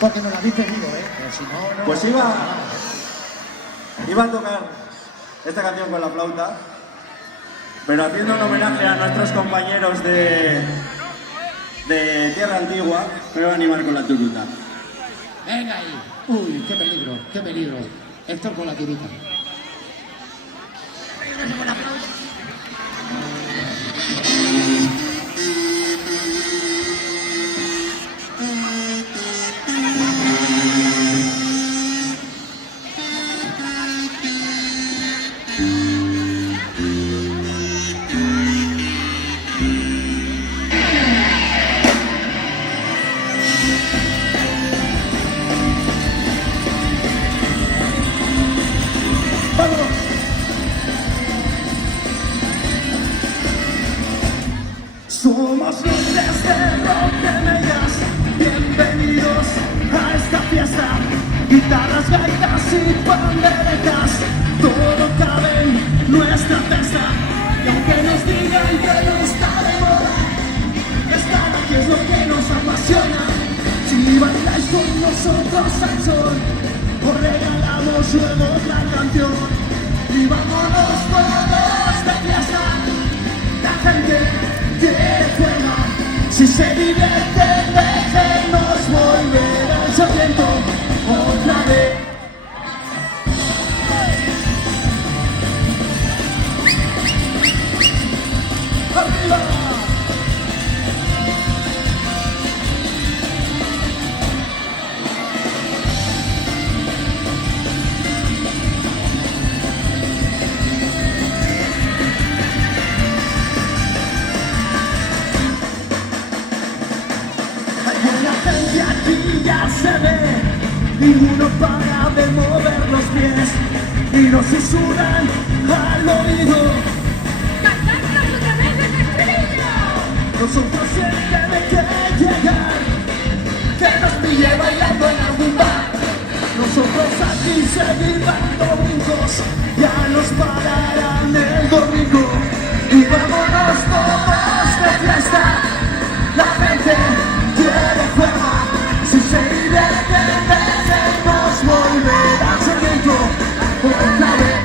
Porque nos lo habéis pedido, ¿eh? Si no, no... Pues iba a tocar esta canción con la flauta, pero haciendo un homenaje a nuestros compañeros de Tierra Antigua, me voy a animar con la turuta. Venga ahí. Uy, qué peligro, qué peligro. Héctor con la turuta. Somos luces de rock de mellas, bienvenidos a esta fiesta. Guitarras, gaitas y panderetas, todo cabe en nuestra festa. Y aunque nos digan que no está de moda, estar aquí es lo que nos apasiona. Si con nosotros al sol, os regalamos luego la canción y vámonos todos de fiesta. La gente quiere juega, si se divierte déjenos volver al Sarmiento otra vez. ¡Arriba! Y aquí ya se ve, ninguno para de mover los pies y nos susurran al oído. ¡Cantadnos otra vez el estribillo! Nosotros siempre que llegar, que nos pille bailando en algún bar. Nosotros aquí seguir dando brincos, ya nos pararán el domingo y vámonos todos de fiesta. La gente quiere juega, si se divierte dejemos volver al Sarmiento otra vez.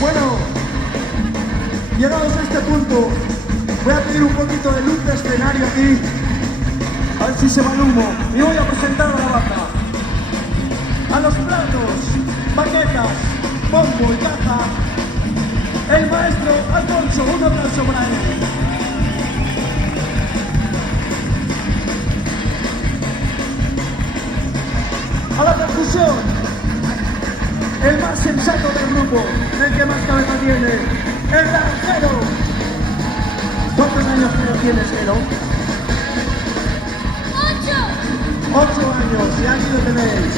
Bueno, llegados a este punto, voy a pedir un poquito de luz de escenario aquí, a ver si se va el humo, y voy a presentar a la banda. A los platos, baquetas, bombo y caja, el maestro Alfonso, un aplauso para él. A la percusión, el más sensato del grupo, el que más cabeza tiene, el granjero. ¿Cuántos años tienes, Jero? 8. 8 años, y aquí lo tenéis.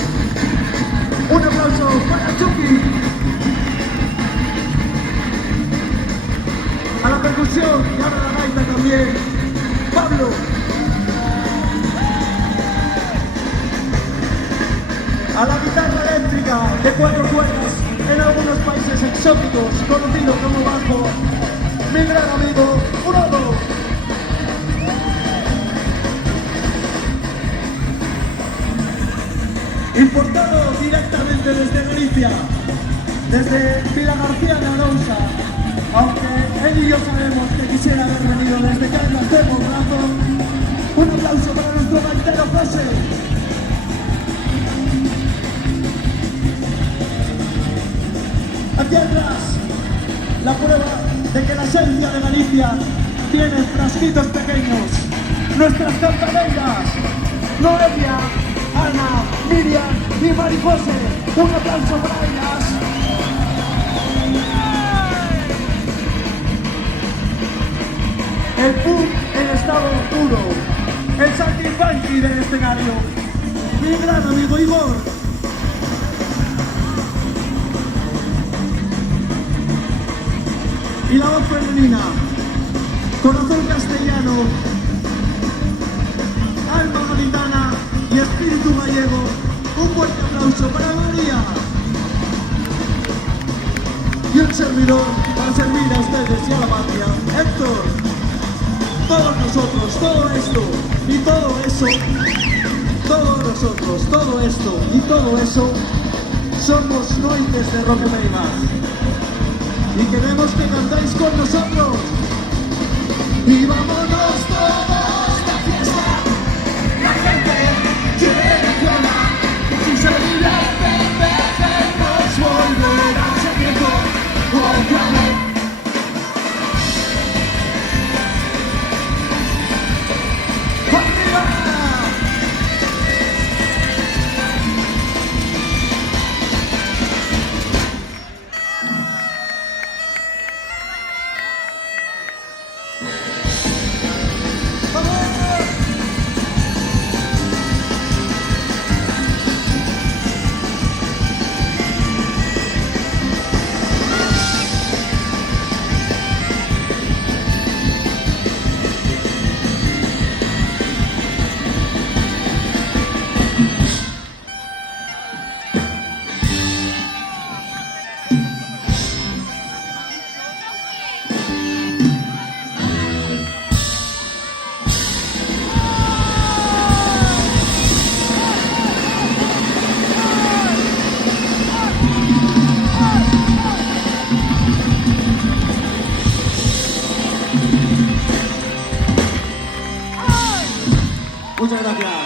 Un aplauso para Chucky. A la percusión, y ahora la gaita también, Pablo. A la guitarra eléctrica de 4 cuerdas, en algunos países exóticos, conocido como bajo, mi gran amigo Frodo. Importado directamente desde Galicia, desde Vila García de Arousa, aunque él y yo sabemos que quisiera haber venido desde Cangas de Mondrazo. Un aplauso para nuestro gaitero José. Aquí atrás, la prueba de que la esencia de Galicia tiene frasquitos pequeños. Nuestras cantareiras, Noelia, Ana, Miriam y Marifose. Un aplauso para ellas. El punk en estado puro, el saltimbanqui del escenario, mi gran amigo Igor. Y la voz femenina, corazón castellano, alma gaditana y espíritu gallego. Un fuerte aplauso para María. Y un servidor para servir a ustedes y a la patria, Héctor. Todos nosotros, todo esto y todo eso, todos nosotros, todo esto y todo eso, somos noites de Rock Maymar. Y queremos que cantáis con nosotros. Y vámonos todos de fiesta. La gente quiere ganar. Si se divierte, dejemos volver al Sarmiento otra vez. ¡Arriba! Muchas gracias.